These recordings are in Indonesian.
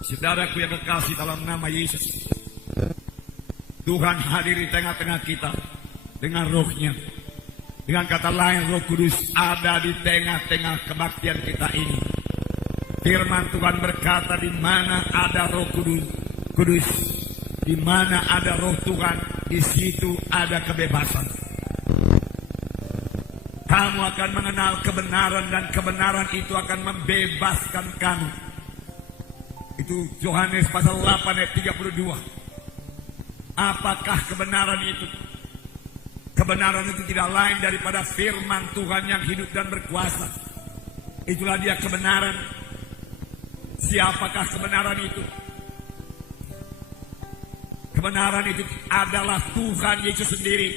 Saudaraku yang kekasih dalam nama Yesus, Tuhan hadir di tengah-tengah kita dengan rohnya. Dengan kata lain, Roh Kudus ada di tengah-tengah kebaktian kita ini. Firman Tuhan berkata, di mana ada Roh Kudus, di mana ada Roh Tuhan, di situ ada kebebasan. Kamu akan mengenal kebenaran dan kebenaran itu akan membebaskan kamu. Itu Yohanes pasal 8 ayat 32. Apakah kebenaran itu? Kebenaran itu tidak lain daripada firman Tuhan yang hidup dan berkuasa. Itulah dia kebenaran. Siapakah kebenaran itu? Kebenaran itu adalah Tuhan Yesus sendiri.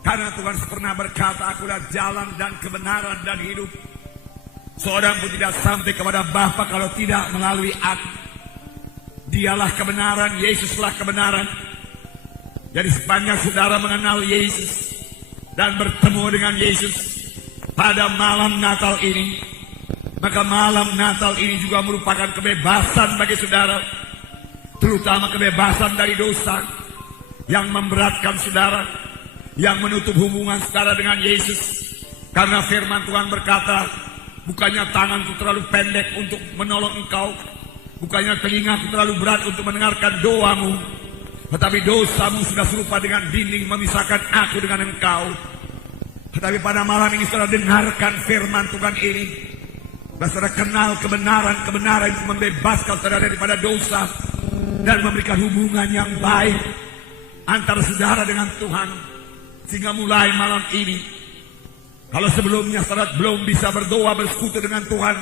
Karena Tuhan pernah berkata, akulah jalan dan kebenaran dan hidup. Seorang pun tidak sampai kepada Bapa kalau tidak melalui aku. Dialah kebenaran, Yesuslah kebenaran. Jadi sepanjang saudara mengenal Yesus dan bertemu dengan Yesus pada malam Natal ini, maka malam Natal ini juga merupakan kebebasan bagi saudara. Terutama kebebasan dari dosa yang memberatkan saudara, yang menutup hubungan saudara dengan Yesus. Karena firman Tuhan berkata, bukannya tanganku terlalu pendek untuk menolong engkau, bukannya telingaku terlalu berat untuk mendengarkan doamu, tetapi dosamu sudah serupa dengan dinding memisahkan aku dengan engkau. Tetapi pada malam ini saudara dengarkan firman Tuhan ini. Saudara kenal kebenaran yang membebaskan saudara daripada dosa dan memberikan hubungan yang baik antara saudara dengan Tuhan. Sehingga mulai malam ini, kalau sebelumnya saudara belum bisa berdoa bersekutu dengan Tuhan,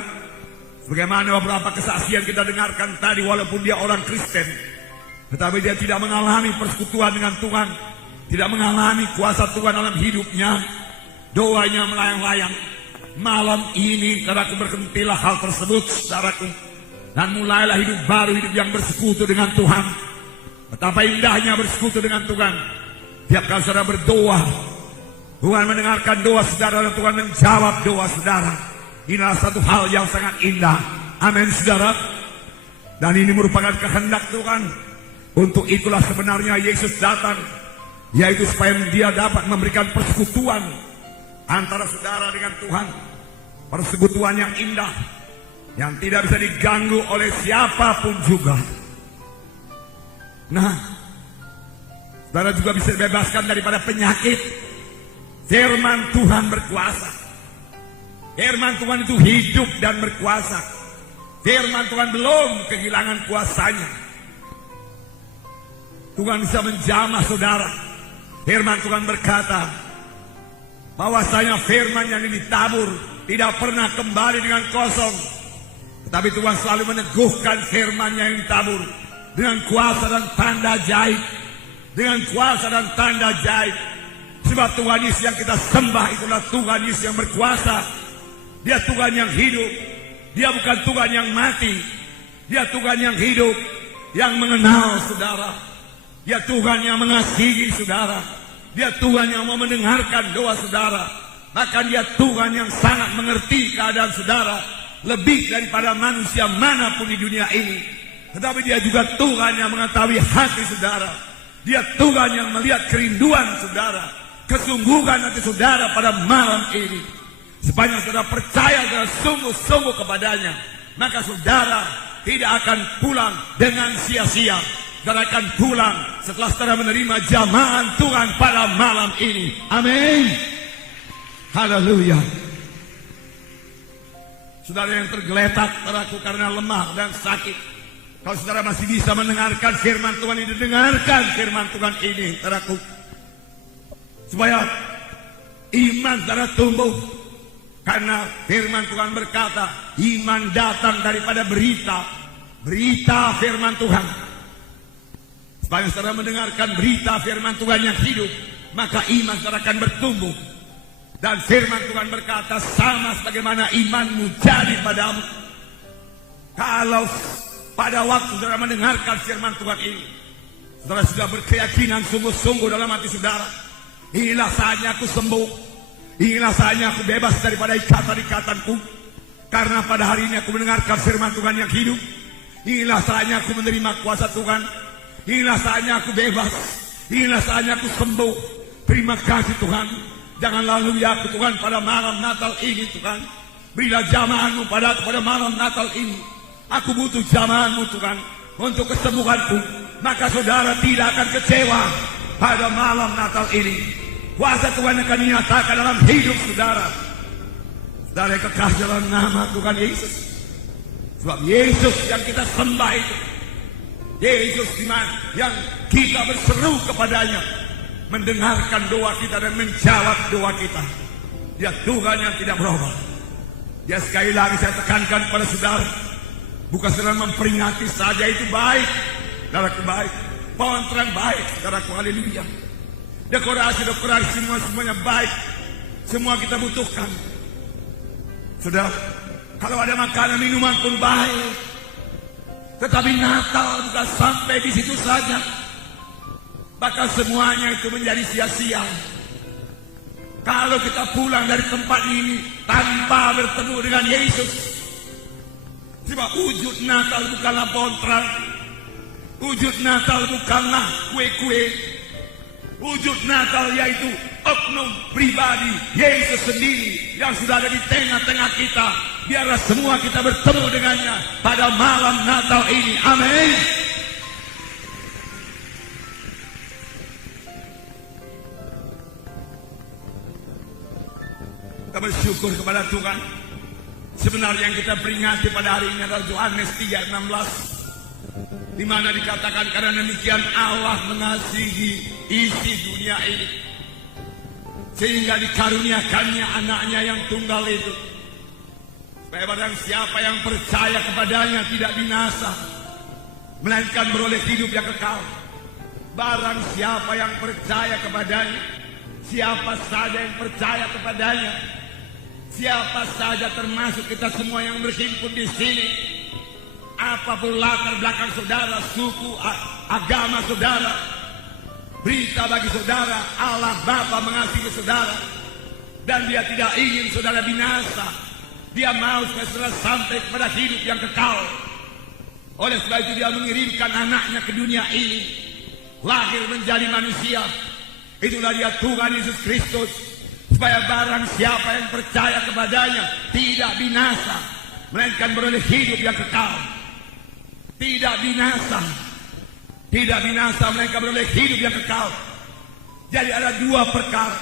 sebagaimana beberapa kesaksian kita dengarkan tadi, walaupun dia orang Kristen, tetapi dia tidak mengalami persekutuan dengan Tuhan, tidak mengalami kuasa Tuhan dalam hidupnya, doanya melayang-layang. Malam ini saudaraku, berhentilah hal tersebut saudaraku, dan mulailah hidup baru, hidup yang bersekutu dengan Tuhan. Betapa indahnya bersekutu dengan Tuhan. Tiap kali saudara berdoa, Tuhan mendengarkan doa saudara dan Tuhan menjawab doa saudara. Inilah satu hal yang sangat indah. Amin saudara. Dan ini merupakan kehendak Tuhan. Untuk itulah sebenarnya Yesus datang, yaitu supaya dia dapat memberikan persekutuan antara saudara dengan Tuhan. Persekutuan yang indah, yang tidak bisa diganggu oleh siapapun juga. Nah, saudara juga bisa dibebaskan daripada penyakit. Firman Tuhan berkuasa. Firman Tuhan itu hidup dan berkuasa. Firman Tuhan belum kehilangan kuasanya. Tuhan bisa menjamah saudara. Firman Tuhan berkata bahwasanya firman yang ditabur tidak pernah kembali dengan kosong, tetapi Tuhan selalu meneguhkan firman yang ditabur dengan kuasa dan tanda ajaib. Dengan kuasa dan tanda ajaib. Sebab Tuhan Yesus yang kita sembah itulah Tuhan Yesus yang berkuasa. Dia Tuhan yang hidup. Dia bukan Tuhan yang mati. Dia Tuhan yang hidup, yang mengenal saudara. Dia Tuhan yang mengasihi saudara. Dia Tuhan yang mau mendengarkan doa saudara. Bahkan dia Tuhan yang sangat mengerti keadaan saudara, lebih daripada manusia manapun di dunia ini. Tetapi dia juga Tuhan yang mengetahui hati saudara. Dia Tuhan yang melihat kerinduan saudara, kesungguhan hati saudara pada malam ini. Sepanjang saudara percaya dan sungguh-sungguh kepadanya, maka saudara tidak akan pulang dengan sia-sia. Saudara akan pulang setelah saudara menerima jamahan Tuhan pada malam ini. Amin. Haleluya. Saudara yang tergeletak, saudaraku, karena lemah dan sakit, kalau saudara masih bisa mendengarkan firman Tuhan ini, dengarkan firman Tuhan ini, saudaraku, supaya iman saudara tumbuh. Karena firman Tuhan berkata, iman datang daripada berita firman Tuhan. Supaya saudara mendengarkan berita firman Tuhan yang hidup, maka iman saudara akan bertumbuh. Dan firman Tuhan berkata, sama sebagaimana imanmu jadi padamu. Kalau pada waktu saudara mendengarkan firman Tuhan ini, saudara sudah berkeyakinan sungguh-sungguh dalam hati saudara, inilah saatnya aku sembuh, inilah saatnya aku bebas daripada ikatan-ikatanku. Karena pada hari ini aku mendengarkan firman Tuhan yang hidup, Inilah saatnya aku menerima kuasa Tuhan. Inilah saatnya aku bebas. Inilah saatnya aku sembuh. Terima kasih Tuhan. Jangan lalu ya aku Tuhan pada malam Natal ini Tuhan. Berilah jamahanmu pada malam Natal ini. Aku butuh jamahanmu Tuhan untuk kesembuhanku. Maka saudara tidak akan kecewa pada malam Natal ini. Kuasa Tuhan akan dinyatakan dalam hidup saudara. Saudara kekasih dalam nama Tuhan Yesus. Sebab Yesus yang kita sembah itu, Yesus yang kita berseru kepadanya, mendengarkan doa kita dan menjawab doa kita. Dia Tuhan yang tidak berubah. Ya sekali lagi saya tekankan pada saudara, bukan sedang memperingati saja itu baik, saudaraku baik, pohon terang baik, saudaraku haleluya. Dekorasi semuanya baik, semua kita butuhkan. Saudara, kalau ada makanan minuman pun baik, tetapi Natal bukan sampai di situ saja, maka semuanya itu menjadi sia-sia. Kalau kita pulang dari tempat ini tanpa bertemu dengan Yesus. Sebab wujud Natal bukanlah pohon terang, wujud Natal bukanlah kue-kue, wujud Natal yaitu oknum pribadi Yesus sendiri yang sudah ada di tengah-tengah kita. Biarlah semua kita bertemu dengannya pada malam Natal ini. Amin. Kita bersyukur kepada Tuhan. Sebenarnya yang kita peringati pada hari ini adalah Yohanes 3:16, di mana dikatakan karena demikian Allah mengasihi isi dunia ini sehingga dikaruniakannya anaknya yang tunggal itu, supaya barang siapa yang percaya kepadanya tidak binasa, melainkan beroleh hidup yang kekal. Barang siapa yang percaya kepadanya, siapa saja yang percaya kepadanya, siapa saja termasuk kita semua yang berhimpun di sini, apapun latar belakang saudara, suku, agama saudara, berita bagi saudara, Allah Bapa mengasihi saudara dan Dia tidak ingin saudara binasa. Dia mau supaya saudara sampai kepada hidup yang kekal. Oleh sebab itu Dia mengirimkan anaknya ke dunia ini, lahir menjadi manusia. Itulah Dia Tuhan Yesus Kristus, supaya barang siapa yang percaya kepadanya tidak binasa, melainkan beroleh hidup yang kekal. Tidak binasa, tidak binasa, melainkan beroleh hidup yang kekal. Jadi ada dua perkara.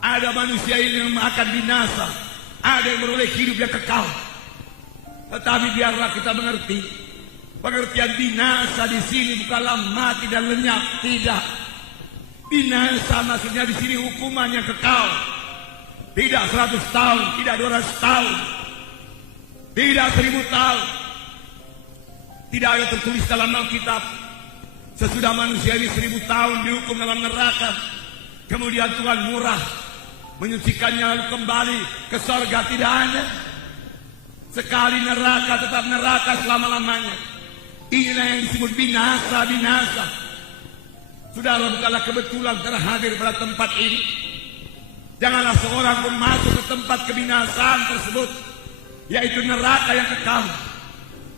Ada manusia ini yang akan binasa, ada yang beroleh hidup yang kekal. Tetapi biarlah kita mengerti, pengertian binasa di sini bukanlah mati dan lenyap, tidak. Binasa maksudnya di sini hukuman yang kekal. Tidak 100 tahun, tidak 200 tahun, tidak 1000 tahun. Tidak ada tertulis dalam Alkitab sesudah manusia ini 1000 tahun dihukum dalam neraka, kemudian Tuhan murah menyucikannya lalu kembali ke sorga. Tidak ada. Sekali neraka tetap neraka selama-lamanya. Inilah yang disebut binasa. Saudara, bukanlah kebetulan terhadir pada tempat ini. Janganlah seorang pun masuk ke tempat kebinasaan tersebut, yaitu neraka yang kekal.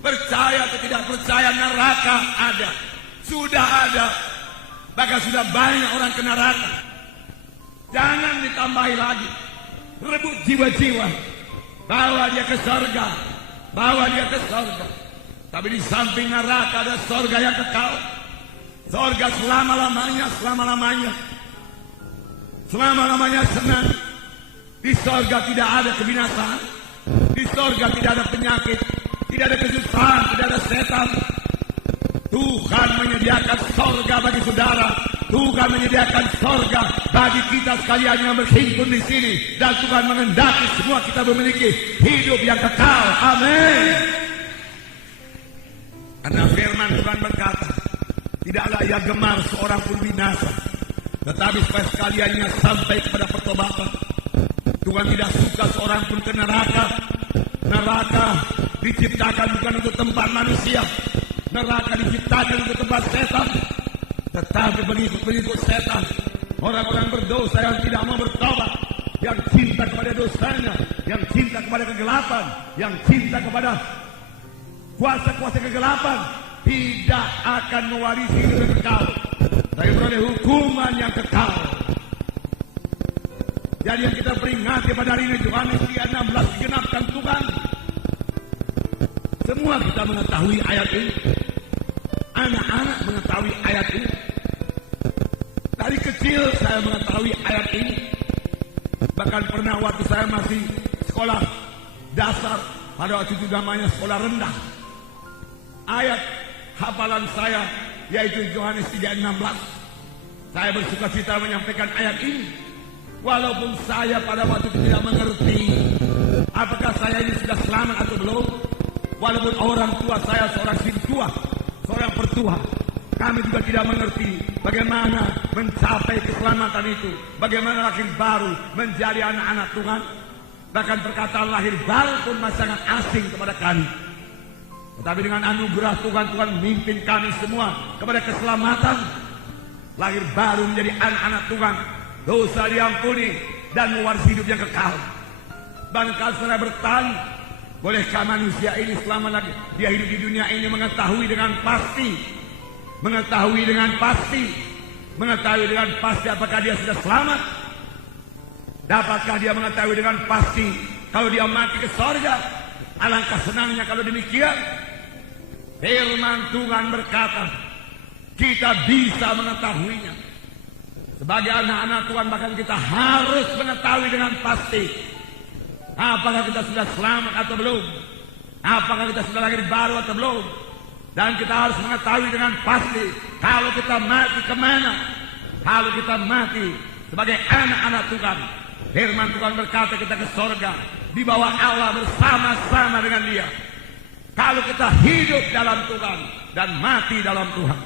Percaya atau tidak percaya, neraka ada. Sudah ada. Bahkan sudah banyak orang ke neraka. Jangan ditambahi lagi. Rebut jiwa-jiwa. Bawa dia ke surga. Bawa dia ke surga. Tapi di samping neraka ada surga yang kekal. Surga selama-lamanya, selama-lamanya. Selama-lamanya senang. Di surga tidak ada kebinasaan. Di surga tidak ada penyakit, tidak ada kesusahan, tidak ada setan. Tuhan menyediakan surga bagi saudara. Tuhan menyediakan surga bagi kita sekalian yang berhimpun di sini. Dan Tuhan mengendaki semua kita memiliki hidup yang kekal. Amin. Karena firman Tuhan berkata, tidaklah ia gemar seorang pun binasa, tetapi supaya sekaliannya sampai kepada pertobatan. Tuhan tidak suka seorang pun ke neraka. Neraka diciptakan bukan untuk tempat manusia. Neraka diciptakan untuk tempat setan. Tetapi pengikut setan, orang-orang berdosa yang tidak mau bertobat, yang cinta kepada dosanya, yang cinta kepada kegelapan, yang cinta kepada kuasa-kuasa kegelapan tidak akan mewarisi hidup yang kekal, tapi beroleh hukuman yang kekal. Jadi yang kita peringati pada hari ini, Yohanes 3:16 digenapkan Tuhan. Semua kita mengetahui ayat ini. Anak-anak mengetahui ayat ini. Dari kecil saya mengetahui ayat ini. Bahkan pernah waktu saya masih sekolah dasar, pada waktu itu namanya sekolah rendah, ayat hafalan saya yaitu Yohanes 3:16. Saya bersuka cita menyampaikan ayat ini, walaupun saya pada waktu itu tidak mengerti apakah saya ini sudah selamat atau belum. Walaupun orang tua saya seorang sintua, seorang pertua, kami juga tidak mengerti bagaimana mencapai keselamatan itu, bagaimana lahir baru menjadi anak-anak Tuhan. Bahkan perkataan lahir baru pun masih sangat asing kepada kami. Tetapi dengan anugerah Tuhan, Tuhan memimpin kami semua kepada keselamatan. Lahir baru menjadi anak-anak Tuhan, dosa diampuni dan mewarisi hidup yang kekal. Bahkan saya bertanya, bolehkah manusia ini selama lagi dia hidup di dunia ini mengetahui dengan pasti, mengetahui dengan pasti apakah dia sudah selamat? Dapatkah dia mengetahui dengan pasti kalau dia mati ke sorga? Alangkah senangnya kalau demikian. Firman Tuhan berkata, kita bisa mengetahuinya. Sebagai anak-anak Tuhan bahkan kita harus mengetahui dengan pasti apakah kita sudah selamat atau belum, apakah kita sudah lahir baru atau belum. Dan kita harus mengetahui dengan pasti kalau kita mati kemana. Kalau kita mati sebagai anak-anak Tuhan, firman Tuhan berkata kita ke sorga, di bawah Allah bersama-sama dengan Dia. Kalau kita hidup dalam Tuhan dan mati dalam Tuhan.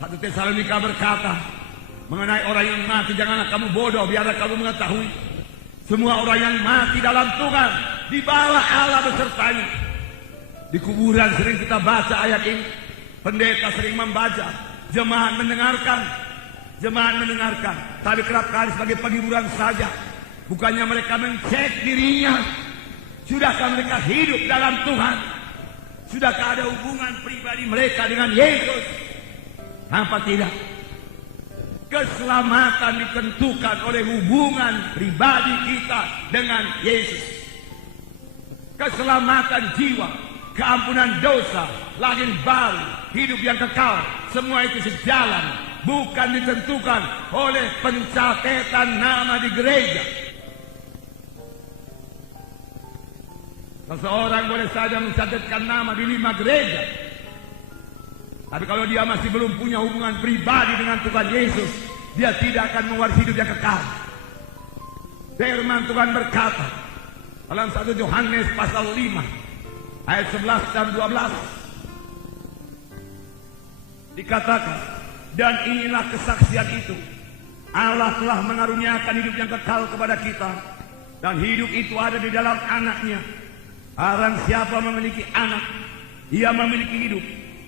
1 Tesalonika berkata mengenai orang yang mati, janganlah kamu bodoh, biarlah kamu mengetahui semua orang yang mati dalam Tuhan di bawah Allah besertanya. Di kuburan sering kita baca ayat ini, pendeta sering membaca, jemaat mendengarkan, tapi kerap kali sebagai penghiburan saja. Bukannya mereka mencek dirinya, sudahkah mereka hidup dalam Tuhan? Sudahkah ada hubungan pribadi mereka dengan Yesus? Apa tidak? Keselamatan ditentukan oleh hubungan pribadi kita dengan Yesus. Keselamatan jiwa, keampunan dosa, lahir baru, hidup yang kekal, semua itu sejalan, bukan ditentukan oleh pencatetan nama di gereja. Seseorang boleh saja mencatatkan nama di 5 gereja, tapi kalau dia masih belum punya hubungan pribadi dengan Tuhan Yesus, dia tidak akan mewarisi hidup yang kekal. Firman Tuhan berkata dalam 1 Yohanes pasal 5 ayat 11 dan 12, dikatakan, dan inilah kesaksian itu, Allah telah mengaruniakan hidup yang kekal kepada kita, dan hidup itu ada di dalam Anaknya. Barang siapa memiliki anak, ia memiliki hidup.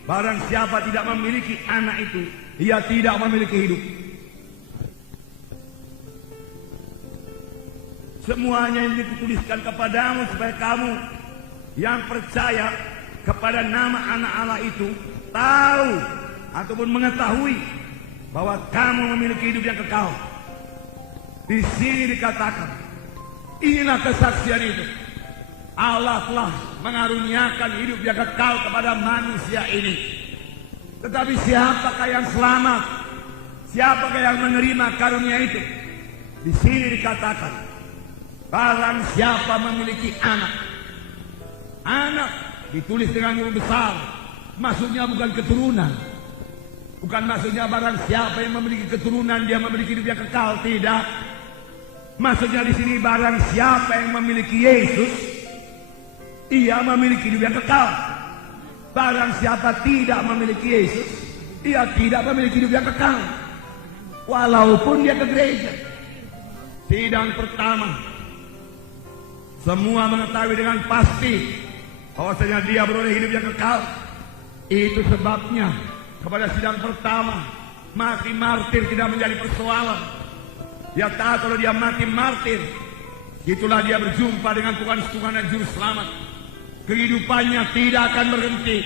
Barang siapa tidak memiliki anak itu, ia tidak memiliki hidup. Semuanya yang dituliskan kepadamu supaya kamu yang percaya kepada nama anak Allah itu tahu ataupun mengetahui bahwa kamu memiliki hidup yang kekal. Di sini dikatakan, inilah kesaksian itu, Allah telah mengaruniakan hidup yang kekal kepada manusia ini. Tetapi siapakah yang selamat? Siapakah yang menerima karunia itu? Di sini dikatakan, barang siapa memiliki anak. Anak ditulis dengan huruf besar, maksudnya bukan keturunan. Bukan maksudnya barang siapa yang memiliki keturunan dia memiliki hidup yang kekal, tidak. Maksudnya di sini barang siapa yang memiliki Yesus, ia memiliki hidup yang kekal. Barang siapa tidak memiliki Yesus, ia tidak memiliki hidup yang kekal, walaupun dia ke gereja. Sidang pertama, semua mengetahui dengan pasti bahwasanya dia beroleh hidup yang kekal. Itu sebabnya kepada sidang pertama, mati martir tidak menjadi persoalan. Dia tahu kalau dia mati martir, itulah dia berjumpa dengan Tuhan dan Juru Selamat. kehidupannya tidak akan berhenti.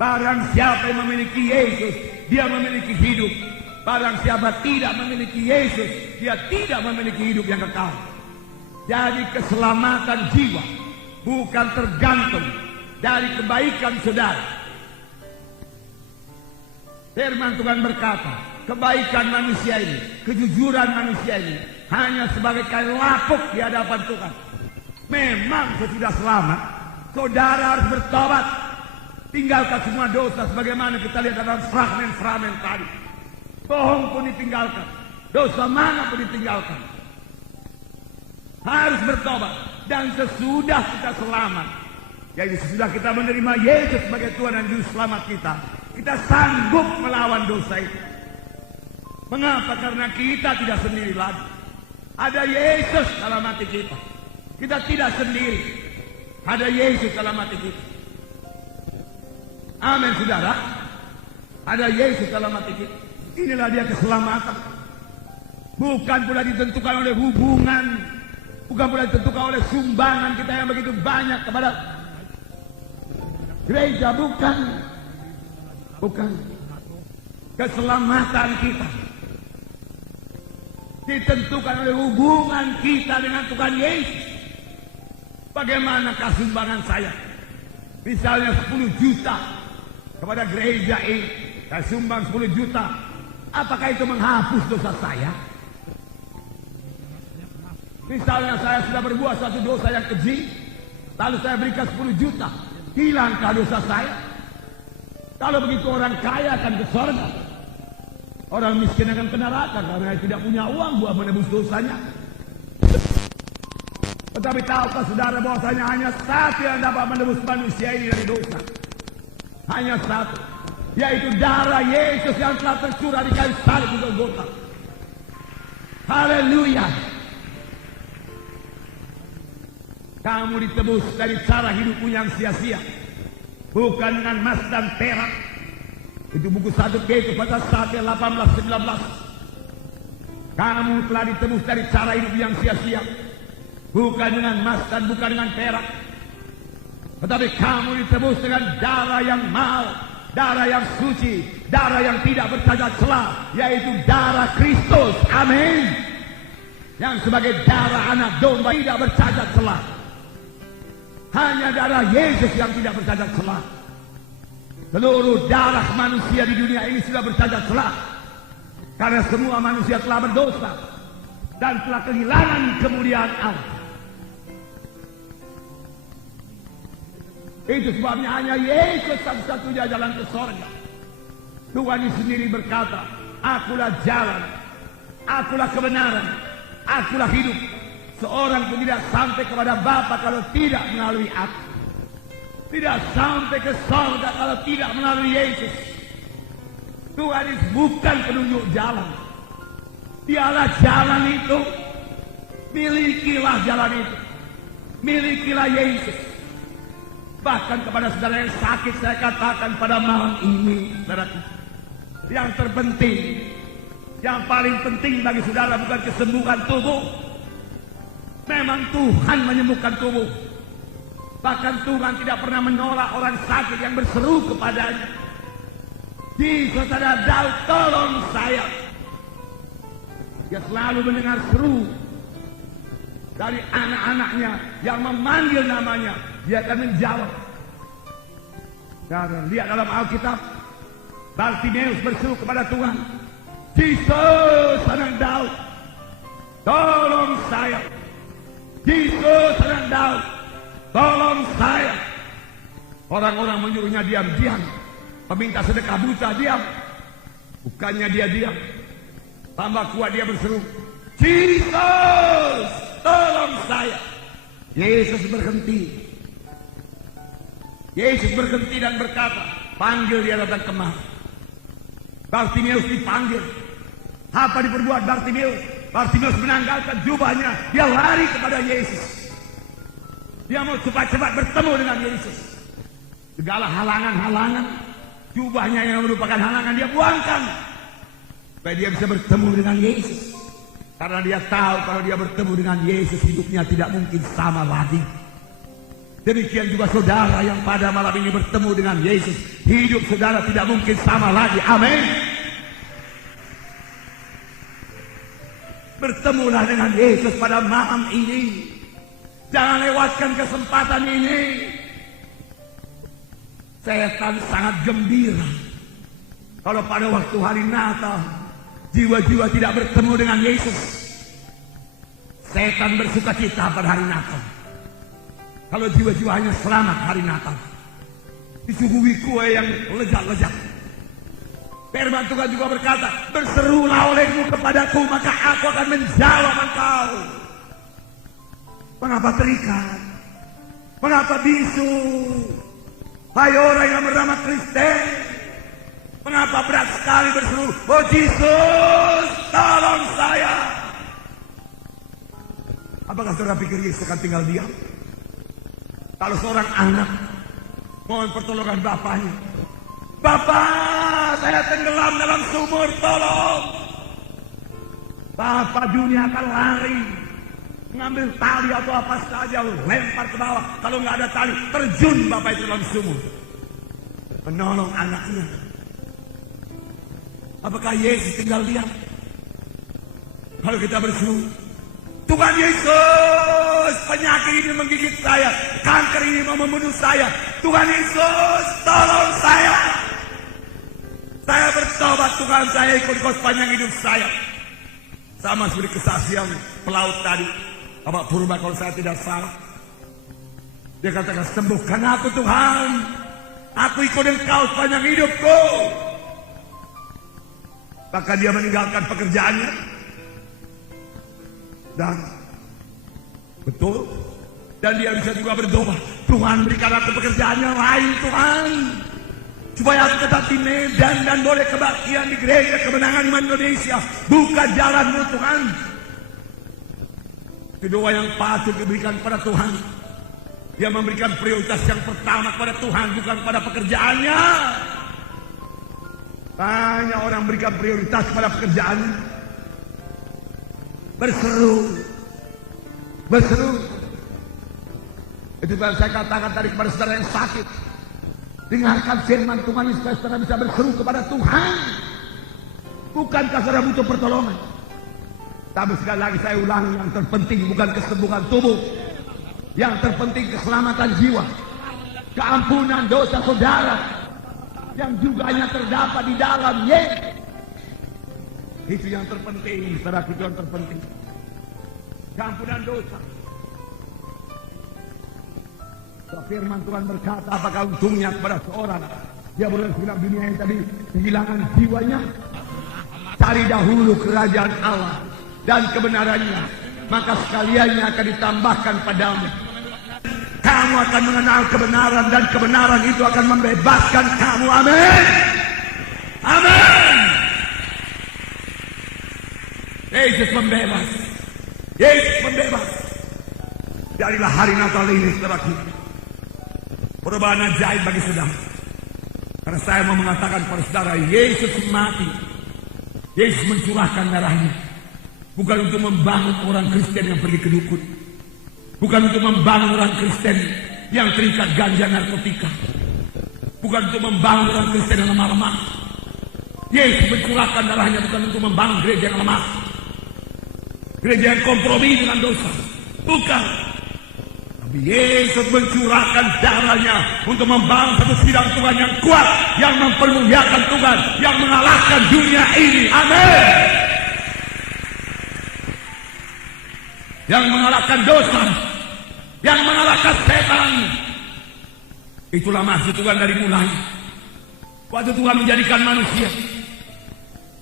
Barang siapa yang memiliki Yesus, dia memiliki hidup. Barang siapa tidak memiliki Yesus, dia tidak memiliki hidup yang kekal. Jadi keselamatan jiwa bukan tergantung dari kebaikan saudara. Firman Tuhan berkata, kebaikan manusia ini, kejujuran manusia ini hanya sebagai kain lapuk di hadapan Tuhan. Memang sesudah selamat, saudara harus bertobat, tinggalkan semua dosa sebagaimana kita lihat dalam fragmen-fragmen tadi. Bohong pun ditinggalkan, dosa mana pun ditinggalkan. Harus bertobat. Dan sesudah kita selamat, yaitu sesudah kita menerima Yesus sebagai Tuhan dan Juru Selamat kita sanggup melawan dosa itu. Mengapa? Karena kita tidak sendiri lagi. Ada Yesus dalam hati kita. Kita tidak sendiri. Ada Yesus dalam hati kita. Amin, saudara. Ada Yesus dalam hati kita. Inilah dia keselamatan. Bukan pula ditentukan oleh hubungan, bukan pula ditentukan oleh sumbangan kita yang begitu banyak kepada gereja. Bukan. Keselamatan kita ditentukan oleh hubungan kita dengan Tuhan Yesus. Bagaimanakah sumbangan saya? Misalnya 10 juta kepada gereja ini, saya sumbang 10 juta. Apakah itu menghapus dosa saya? Misalnya saya sudah berbuat satu dosa yang keji, lalu saya berikan 10 juta, hilangkah dosa saya? Kalau begitu orang kaya akan ke surga, orang miskin akan ke neraka karena tidak punya uang buat menebus dosanya. Tetapi tahukah saudara bahwasanya hanya satu yang dapat menebus manusia ini dari dosa? Hanya satu, yaitu darah Yesus yang telah tercurah di kayu salib di Golgota. Haleluya. Kamu ditebus dari cara hidupmu yang sia-sia, bukan dengan emas dan perak. Itu buku 1 Petrus pasal 1 18-19. Kamu telah ditebus dari cara hidup yang sia-sia, bukan dengan emas dan bukan dengan perak, tetapi kamu ditebus dengan darah yang mahal, darah yang suci, darah yang tidak bercacat celah, yaitu darah Kristus. Amin. Yang sebagai darah anak domba tidak bercacat celah. Hanya darah Yesus yang tidak bercacat celah. Seluruh darah manusia di dunia ini sudah bercacat celah, karena semua manusia telah berdosa dan telah kehilangan kemuliaan Allah. Itu sebabnya hanya Yesus satu-satunya jalan ke surga. Tuhan sendiri berkata, akulah jalan, akulah kebenaran, akulah hidup. Seorang pun tidak sampai kepada Bapa kalau tidak melalui aku. Tidak sampai ke surga kalau tidak melalui Yesus. Tuhan bukan penunjuk jalan. Dialah jalan itu. Milikilah jalan itu. Milikilah Yesus. Bahkan kepada saudara yang sakit saya katakan pada malam ini, saudaraku, yang terpenting, yang paling penting bagi saudara bukan kesembuhan tubuh. Memang Tuhan menyembuhkan tubuh. Bahkan Tuhan tidak pernah menolak orang sakit yang berseru kepadanya. Jika saudara Daud, tolong saya. Dia selalu mendengar seru dari anak-anaknya yang memanggil namanya. Dia akan menjawab. Dan lihat dalam Alkitab, Bartimeus berseru kepada Tuhan, Yesus anak Daud, tolong saya. Yesus anak Daud, tolong saya. Orang-orang menyuruhnya diam-diam. Peminta sedekah buta diam. Bukannya dia diam, tambah kuat dia berseru, Yesus tolong saya. Yesus berhenti. Yesus berhenti dan berkata, panggil dia datang kemari. Bartimeus dipanggil. Apa diperbuat Bartimeus? Bartimeus menanggalkan jubahnya. Dia lari kepada Yesus. Dia mau cepat-cepat bertemu dengan Yesus. Segala halangan-halangan, jubahnya yang merupakan halangan dia buangkan, supaya dia bisa bertemu dengan Yesus. Karena dia tahu kalau dia bertemu dengan Yesus, hidupnya tidak mungkin sama lagi. Demikian juga saudara yang pada malam ini bertemu dengan Yesus. Hidup saudara tidak mungkin sama lagi. Amin. Bertemulah dengan Yesus pada malam ini. Jangan lewatkan kesempatan ini. Setan sangat gembira kalau pada waktu hari Natal jiwa-jiwa tidak bertemu dengan Yesus. Setan bersuka cita pada hari Natal kalau jiwa-jiwa hanya selamat hari Natal, disuguhi kue yang lezat-lezat. Firman Tuhan juga berkata, berserulah olehmu kepadaku, maka aku akan menjawab engkau. Mengapa terikat? Mengapa bisu? Hai orang yang bernama Kristen, mengapa berat sekali berseru, oh Yesus, tolong saya. Apakah saudara pikir Yesus akan tinggal diam? Kalau seorang anak mohon pertolongan bapaknya, Bapak, saya tenggelam dalam sumur, tolong. Bapak dunia akan lari, mengambil tali atau apa saja, lempar ke bawah. Kalau nggak ada tali, terjun bapak itu dalam sumur, menolong anaknya. Apakah Yesus tinggal diam? Kalau kita berseru, Tuhan Yesus, penyakit ini menggigit saya, kanker ini mau membunuh saya, Tuhan Yesus, tolong saya. Saya bertobat Tuhan, saya ikut kau sepanjang hidup saya. Sama seperti kesaksian pelaut tadi, Bapak Purba kalau saya tidak salah. Dia katakan, sembuhkan aku Tuhan, aku ikut engkau sepanjang hidupku. Maka dia meninggalkan pekerjaannya. Dan betul, dan dia bisa juga berdoa, Tuhan berikan aku pekerjaan yang lain Tuhan, supaya aku tetap di Medan dan boleh kebaktian di Gereja Kemenangan Iman Indonesia. Buka jalanmu Tuhan. Kedua yang patut diberikan pada Tuhan, dia memberikan prioritas yang pertama kepada Tuhan, bukan pada pekerjaannya. Banyak orang berikan prioritas pada pekerjaannya. Berseru. Itu yang saya katakan tadi kepada saudara yang sakit. Dengarkan firman Tuhan ini supaya saudara bisa berseru kepada Tuhan. Bukankah saudara butuh pertolongan? Tapi sekali lagi saya ulangi, yang terpenting bukan kesembuhan tubuh, yang terpenting keselamatan jiwa, keampunan dosa saudara, yang juga hanya terdapat di dalam Yesus. Itu yang terpenting, saudara, itu yang terpenting. Keampunan dosa. Firman Tuhan berkata, apakah untungnya kepada seorang dia boleh hidup dunia yang tadi kehilangan jiwanya? Cari dahulu kerajaan Allah dan kebenarannya, maka sekaliannya akan ditambahkan padamu. Kamu akan mengenal kebenaran dan kebenaran itu akan membebaskan kamu. Amin. Amin. Yesus membebas. Yesus membebas. Darilah hari Natal ini, saudaraku, perubahan ajaib bagi saudara. Karena saya mau mengatakan kepada saudara, Yesus mati. Yesus mencurahkan darahnya. Bukan untuk membangun orang Kristen yang pergi ke dukun. Bukan untuk membangun orang Kristen yang terikat ganja narkotika. Bukan untuk membangun orang Kristen yang lemah-lemah. Yesus mencurahkan darahnya bukan untuk membangun gereja yang lemah, gereja yang kompromi dengan dosa. Bukan. Tapi Yesus mencurahkan darahnya untuk membangun satu sidang Tuhan yang kuat, yang mempermuliakan Tuhan, yang mengalahkan dunia ini. Amin. Yang mengalahkan dosa, yang mengalahkan setan. Itulah maksud Tuhan dari mulai. Waktu Tuhan menjadikan manusia,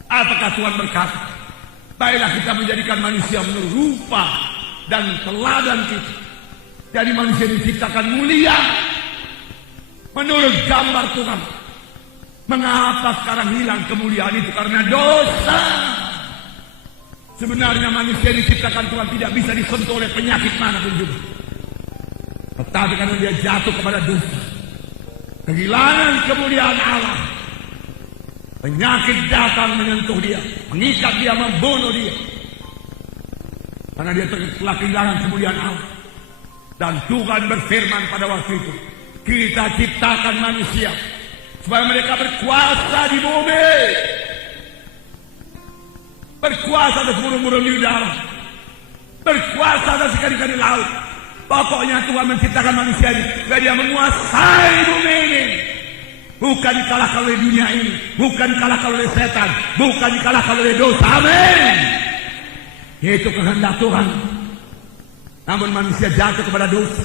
apakah Tuhan berkata, baiklah kita menjadikan manusia menurut rupa dan teladan kita. Jadi manusia diciptakan mulia menurut gambar Tuhan. Mengapa sekarang hilang kemuliaan itu? Karena dosa. Sebenarnya manusia diciptakan Tuhan tidak bisa disentuh oleh penyakit manapun juga. Tetapi karena dia jatuh kepada dosa, kehilangan kemuliaan Allah, penyakit datang menyentuh dia, mengikat dia, membunuh dia. Karena dia telah kehilangan kemuliaan Allah. Dan Tuhan berfirman pada waktu itu, kita ciptakan manusia supaya mereka berkuasa di bumi, berkuasa atas burung-burung di udara, berkuasa atas ikan-ikan di laut. Pokoknya Tuhan menciptakan manusia ini supaya dia menguasai bumi ini. Bukan dikalahkan oleh dunia ini, bukan dikalahkan oleh setan, bukan dikalahkan oleh dosa. Amin. Itu kehendak Tuhan. Namun manusia jatuh kepada dosa.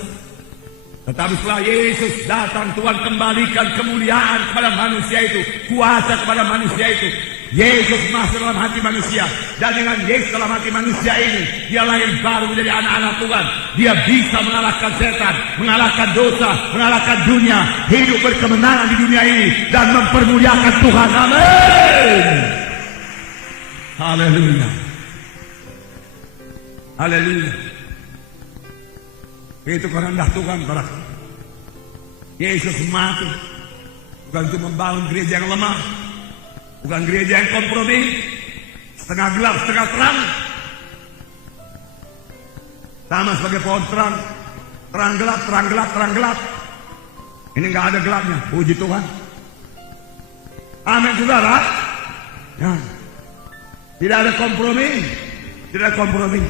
Tetapi setelah Yesus datang, Tuhan kembalikan kemuliaan kepada manusia itu, kuasa kepada manusia itu. Yesus masuk dalam hati manusia, dan dengan Yesus dalam hati manusia ini, dia lahir baru menjadi anak-anak Tuhan. Dia bisa mengalahkan setan, mengalahkan dosa, mengalahkan dunia, hidup berkemenangan di dunia ini, dan mempermuliakan Tuhan. Amin. Haleluya. Haleluya. Itu kehendak Tuhan, para Yesus mati bukan untuk membangun gereja yang lemah, bukan gereja yang kompromi, setengah gelap, setengah terang. Sama sebagai pohon terang, terang gelap, terang gelap, terang gelap. Ini nggak ada gelapnya, puji Tuhan. Amin, saudara. Ya. Tidak ada kompromi, tidak ada kompromi.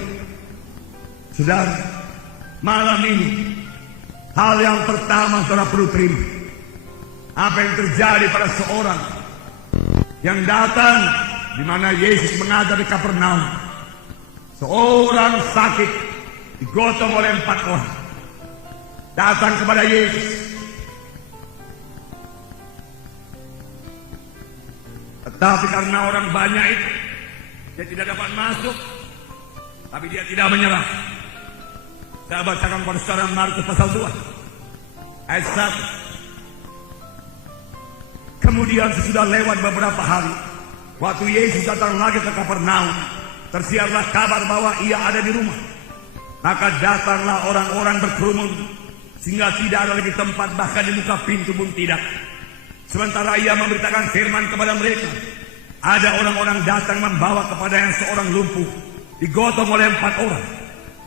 Saudara, malam ini hal yang pertama saudara perlu terima, apa yang terjadi pada seorang yang datang di mana Yesus mengajar di Kapernaum. Seorang sakit digotong oleh 4 orang datang kepada Yesus. Tetapi karena orang banyak itu, dia tidak dapat masuk, tapi dia tidak menyerah. Saya bacakan pada saudara Markus pasal 2 ayat 1. Kemudian sesudah lewat beberapa hari, waktu Yesus datang lagi ke Kapernaum, tersiarlah kabar bahwa ia ada di rumah. Maka datanglah orang-orang berkerumun, sehingga tidak ada lagi tempat, bahkan di muka pintu pun tidak. Sementara ia memberitakan firman kepada mereka, ada orang-orang datang membawa kepada yang seorang lumpuh, digotong oleh 4 orang.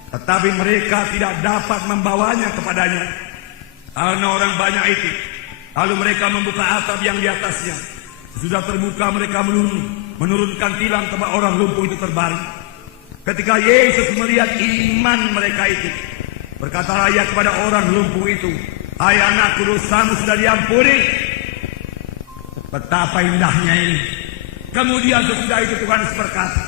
Tetapi mereka tidak dapat membawanya kepadanya karena orang banyak itu. Lalu mereka membuka atap yang di atasnya. Sudah terbuka, mereka menurunkan tilam tempat orang lumpuh itu terbaring. Ketika Yesus melihat iman mereka itu, berkatalah ia kepada orang lumpuh itu, hai anakku, dosamu sudah diampuni. Betapa indahnya ini. Kemudian sesudah itu Tuhan berkata,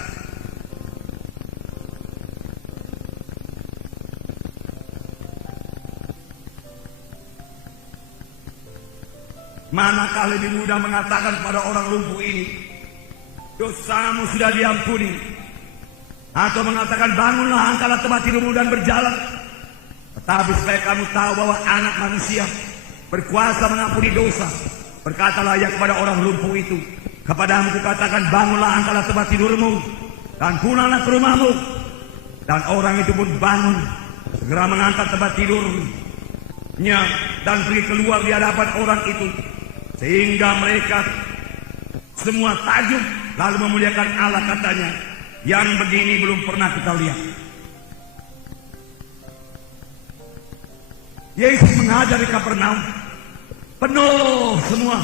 manakah lebih mudah mengatakan kepada orang lumpuh ini, dosamu sudah diampuni, atau mengatakan bangunlah, angkatlah tempat tidurmu dan berjalan. Tetapi supaya kamu tahu bahwa Anak Manusia berkuasa mengampuni dosa, berkatalah ia kepada orang lumpuh itu, kepadamu kukatakan, bangunlah, angkatlah tempat tidurmu dan pulanglah ke rumahmu. Dan orang itu pun bangun, segera mengangkat tempat tidurnya dan pergi keluar di hadapan orang itu, sehingga mereka semua takjub, lalu memuliakan Allah, katanya, yang begini belum pernah kita lihat. Yesus mengajar di Kapernaum, penuh semua,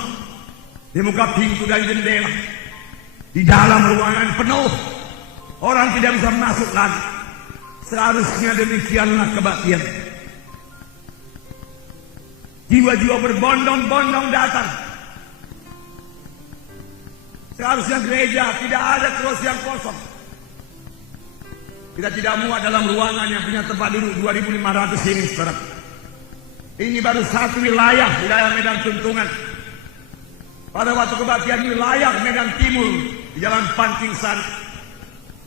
di muka pintu dan jendela, di dalam ruangan penuh, orang tidak bisa masuk lagi. Seharusnya demikianlah kebaktian. Jiwa-jiwa berbondong-bondong datang. Seharusnya gereja tidak ada kursi yang kosong. Kita tidak muat dalam ruangan yang punya tempat duduk 2.500 ini, saudara. Ini baru satu wilayah Medan Tuntungan. Pada waktu kebaktian wilayah Medan Timur, di Jalan Pancing Sari,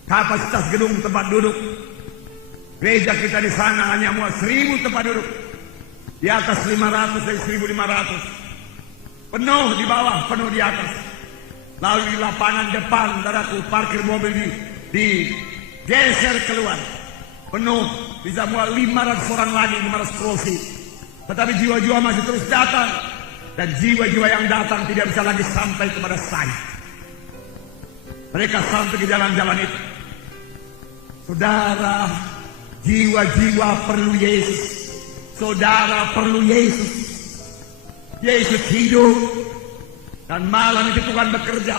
kapasitas gedung tempat duduk gereja kita di sana hanya muat 1.000 tempat duduk. Di atas 500 dan 1.500. Penuh di bawah, penuh di atas. Lalu di lapangan depan, saudaraku, parkir mobil digeser keluar. Penuh, bisa muat 500 orang lagi, 500 kursi. Tetapi jiwa-jiwa masih terus datang. Dan jiwa-jiwa yang datang tidak bisa lagi sampai kepada saya. Mereka sampai ke jalan-jalan itu. Saudara, jiwa-jiwa perlu Yesus. Saudara perlu Yesus. Yesus hidup. Dan malam itu Tuhan bekerja.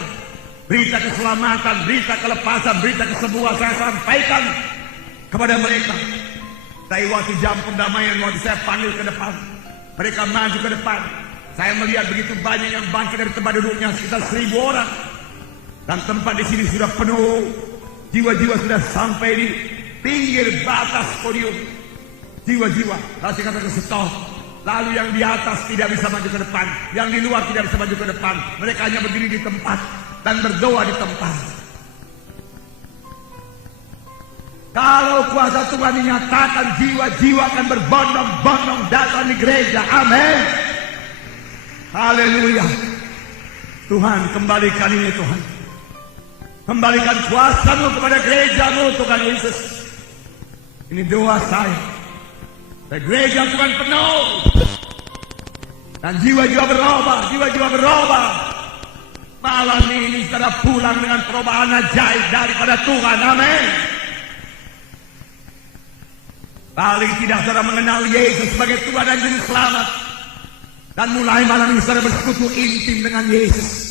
Berita keselamatan, berita kelepasan, berita kesembuhan saya sampaikan kepada mereka. Tapi waktu jam pendamaian, waktu saya panggil ke depan, mereka maju ke depan. Saya melihat begitu banyak yang bangkit dari tempat duduknya, sekitar 1.000 orang. Dan tempat di sini sudah penuh. Jiwa-jiwa sudah sampai di pinggir batas podium. Jiwa-jiwa. Lalu saya katakan stop. Lalu yang di atas tidak bisa maju ke depan, yang di luar tidak bisa maju ke depan. Mereka hanya berdiri di tempat dan berdoa di tempat. Kalau kuasa Tuhan dinyatakan, jiwa-jiwa akan berbondong-bondong datang di gereja. Amin. Haleluya. Tuhan, kembalikan ini Tuhan. Kembalikan kuasa-Mu kepada gereja-Mu Tuhan Yesus. Ini doa saya. Dan gereja Tuhan penuh. Dan jiwa-jiwa berubah, jiwa-jiwa berubah. Malam ini saudara pulang dengan perubahan ajaib daripada Tuhan. Amin. Paling tidak saudara mengenal Yesus sebagai Tuhan dan Juru Selamat. Dan mulai malam ini saudara bersekutu intim dengan Yesus.